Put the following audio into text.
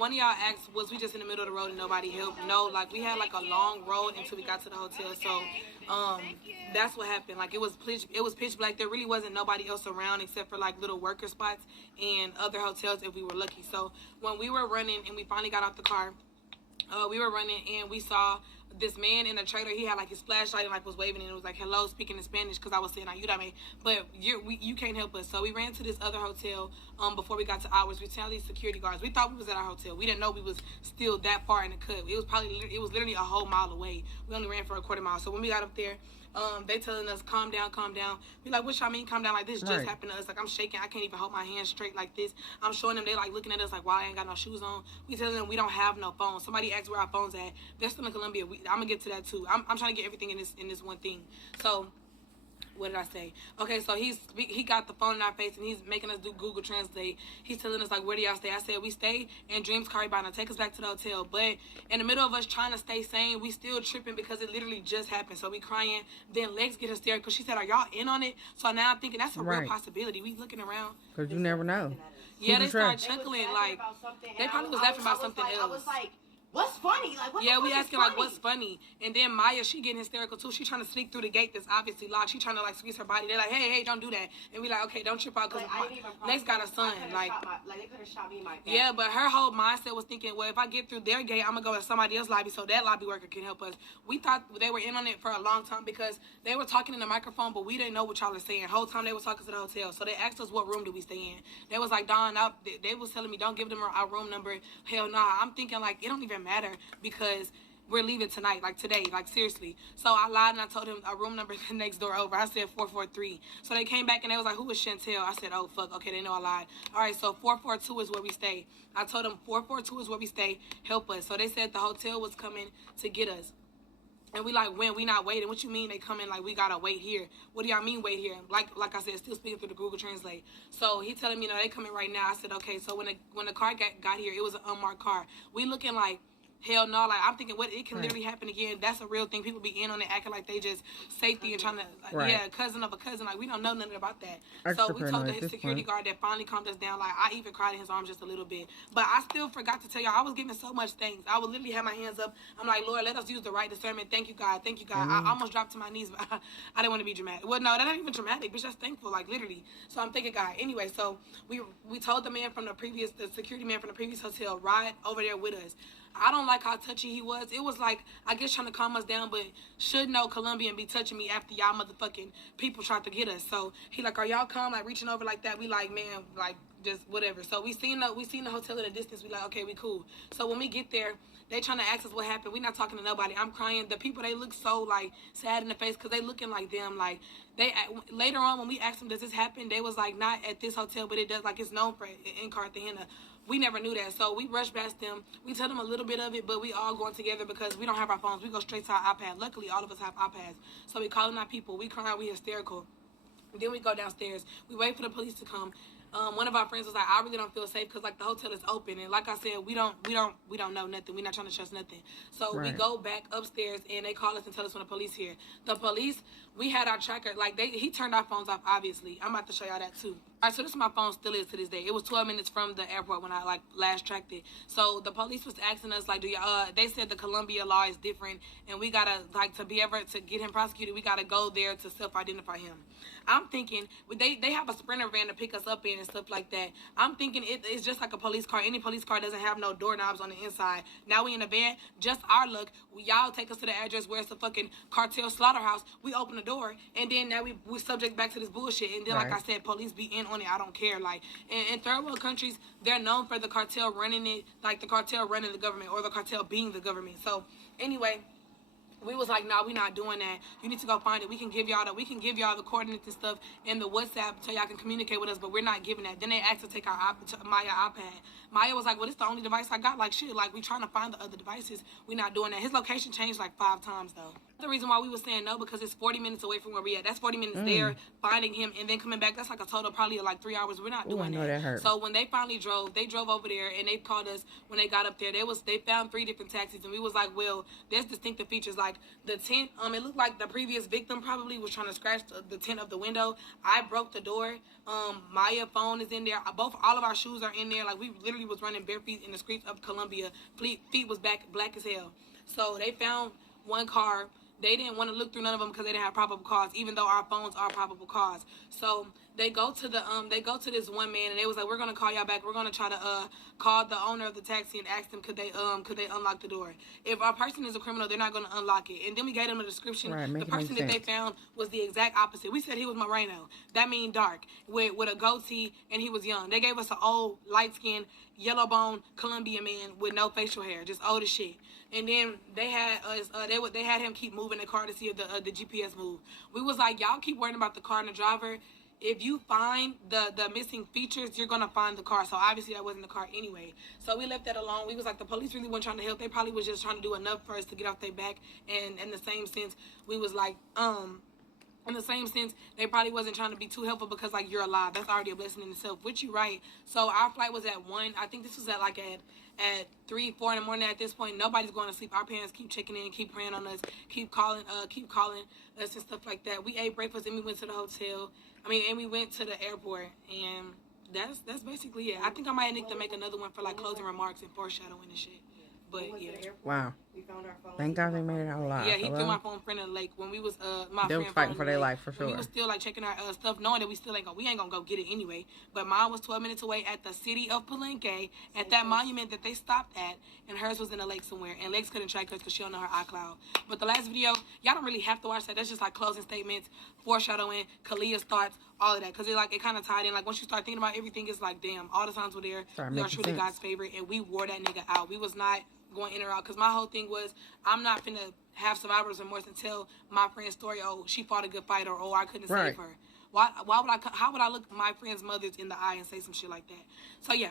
one of y'all asked, was we just in the middle of the road and nobody helped? No, like we had like a long road until we got to the hotel. So that's what happened. Like it was pitch black. There really wasn't nobody else around except for like little worker spots and other hotels if we were lucky. So when we were running and we finally got out the car, we were running and we saw this man in a trailer. He had like his flashlight and like was waving and it was like hello, speaking in Spanish, because I was saying ayúdame, but you can't help us. So we ran to this other hotel before we got to ours. We tell these security guards, we thought we was at our hotel. We didn't know we was still that far in the cut. It was literally a whole mile away. We only ran for a quarter mile. So when we got up there, they telling us calm down. We like, what y'all mean calm down? Like this just happened to us. Like I'm shaking, I can't even hold my hands straight like this. I'm showing them, they like looking at us like, why I ain't got no shoes on. We telling them we don't have no phone. Somebody asked where our phones at. They're still in Colombia. I'm gonna get to that too. I'm trying to get everything in this one thing. So what did I say? Okay, so he got the phone in our face and he's making us do Google Translate. He's telling us like, where do y'all stay? I said, we stay in Dreams Caribana. Take us back to the hotel. But in the middle of us trying to stay sane, we still tripping because it literally just happened. So we crying. Then Lex get hysterical. She said, are y'all in on it? So now I'm thinking that's a real possibility. We looking around. Because you never know. Yeah, they started chuckling like, they probably was laughing about something else. I was like, what's funny? Like, what? Yeah, we asking like, what's funny? And then Maya, she getting hysterical too. She trying to sneak through the gate that's obviously locked. She trying to like squeeze her body. They're like, hey, don't do that. And we like, okay, don't trip out because Lex got a son. Like they could have shot me in my back. Yeah, but her whole mindset was thinking, well, if I get through their gate, I'm gonna go to somebody else's lobby so that lobby worker can help us. We thought they were in on it for a long time because they were talking in the microphone, but we didn't know what y'all were saying. The whole time they were talking to the hotel. So they asked us what room do we stay in. They was like, Dawn, they was telling me don't give them our room number. Hell nah. I'm thinking like it don't even matter because we're leaving tonight, like today, like seriously. So I lied and I told him a room number the next door over. I said 443. So they came back and they was like, who is Chantel? I said, oh fuck, okay, they know I lied. All right, so 442 is where we stay. I told them 442 is where we stay, help us. So they said the hotel was coming to get us. And we like, when? We not waiting. What you mean they coming like we gotta wait here? What do y'all mean wait here? Like I said, still speaking through the Google Translate. So he telling me, no, they coming right now. I said, okay. So when the car got here, it was an unmarked car. We looking like, hell no, like I'm thinking what it can literally happen again. That's a real thing. People be in on it acting like they just safety and trying to yeah, cousin of a cousin. Like we don't know nothing about that. So we told the security guard that finally calmed us down. Like I even cried in his arms just a little bit. But I still forgot to tell y'all I was giving so much thanks. I would literally have my hands up. I'm like, Lord, let us use the right discernment. Thank you, God. Thank you, God. I almost dropped to my knees, but I didn't want to be dramatic. Well, no, that ain't even dramatic, bitch. That's thankful, like literally. So I'm thanking God. Anyway, so we told the security man from the previous hotel, ride over there with us. I don't like how touchy he was. It was like, I guess trying to calm us down, but should know Colombian be touching me after y'all motherfucking people tried to get us. So he like, are y'all calm? Like reaching over like that. We like, man, like just whatever. So we seen the hotel in the distance. We like, okay, we cool. So when we get there, they trying to ask us what happened. We not talking to nobody. I'm crying. The people, they look so like sad in the face because they looking like them. Like they later on when we asked them, does this happen? They was like, not at this hotel, but it does. Like it's known for in Cartagena. We never knew that. So we rushed past them. We tell them a little bit of it, but we all going together because we don't have our phones. We go straight to our iPad. Luckily, all of us have iPads. So we calling our people. We crying. We hysterical. Then we go downstairs. We wait for the police to come. One of our friends was like, I really don't feel safe because like the hotel is open, and like I said, we don't know nothing. We're not trying to trust nothing. So we go back upstairs and they call us and tell us when the police here. The police, we had our tracker, like he turned our phones off, obviously. I'm about to show y'all that too. All right, so this is my phone, still is to this day. It was 12 minutes from the airport when I like last tracked it. So the police was asking us like, do y'all, they said the Colombia law is different and we gotta like to be able to get him prosecuted, we gotta go there to self-identify him. I'm thinking they have a Sprinter van to pick us up in and stuff like that. I'm thinking it's just like a police car. Any police car doesn't have no doorknobs on the inside. Now we in a van, just our luck. Y'all take us to the address where it's the fucking cartel slaughterhouse. We open the door and then now we subject back to this bullshit. And then like I said, police be in on it. I don't care. Like in third world countries, they're known for the cartel running it, like the cartel running the government or the cartel being the government. So anyway, we was like, nah, we not doing that. You need to go find it. We can give y'all the coordinates and stuff and the WhatsApp so y'all can communicate with us, but we're not giving that. Then they asked to take our Maya iPad. Maya was like, well, it's the only device I got. Like shit, like we trying to find the other devices. We not doing that. His location changed like 5 times though. The reason why we were saying no, because it's 40 minutes away from where we at. That's 40 minutes there, finding him, and then coming back. That's like a total probably of like 3 hours. We're not doing that. Hurt. So when they finally drove, over there, and they called us when they got up there. They found 3 different taxis, and we was like, well, there's distinctive features. Like the tent, it looked like the previous victim probably was trying to scratch the tent of the window. I broke the door. Maya phone is in there. All of our shoes are in there. Like we literally was running bare feet in the streets of Columbia. Feet was black as hell. So they found one car. They didn't want to look through none of them because they didn't have probable cause, even though our phones are probable cause. So they go to this one man, and they was like, we're gonna call y'all back. We're gonna try to call the owner of the taxi and ask them could they unlock the door. If our person is a criminal, they're not gonna unlock it. And then we gave them a description. Right, the person that they found was the exact opposite. We said he was Moreno. That means dark, with a goatee, and he was young. They gave us an old, light-skinned, yellow-boned Colombian man with no facial hair, just old as shit. And then they had us. They had him keep moving the car to see if the GPS moved. We was like, y'all keep worrying about the car and the driver. If you find the missing features, you're gonna find the car. So obviously that wasn't the car anyway. So we left that alone. We was like, the police really weren't trying to help. They probably was just trying to do enough for us to get off their back. And in the same sense, we was like, in the same sense, they probably wasn't trying to be too helpful because, like, you're alive. That's already a blessing in itself, which you right. So our flight was at 1. I think this was at 3, 4 in the morning at this point. Nobody's going to sleep. Our parents keep checking in, keep praying on us, keep calling us and stuff like that. We ate breakfast and we went to the hotel. And we went to the airport. And that's basically it. I think I might need to make another one for, like, closing remarks and foreshadowing and shit. But yeah. Wow. We found our phone. Thank God they made it out alive. Yeah, he threw my phone in front of the lake when we was they were fighting for their life for sure. We was still like checking our stuff, knowing that we ain't gonna go get it anyway. But mine was 12 minutes away at the city of Palenque, at that monument that they stopped at, and hers was in a lake somewhere. And Lex couldn't track hers because she don't know her iCloud. But the last video, y'all don't really have to watch that. That's just like closing statements, foreshadowing, Kalia's thoughts, all of that, because it kind of tied in. Like once you start thinking about everything, it's like, damn, all the signs were there. We are truly God's favorite, and we wore that nigga out. We was not going in or out, because my whole thing was, I'm not finna have survivor's remorse and tell my friend's story, oh, she fought a good fight, or oh, I couldn't save her. How would I look my friend's mothers in the eye and say some shit like that? So yeah,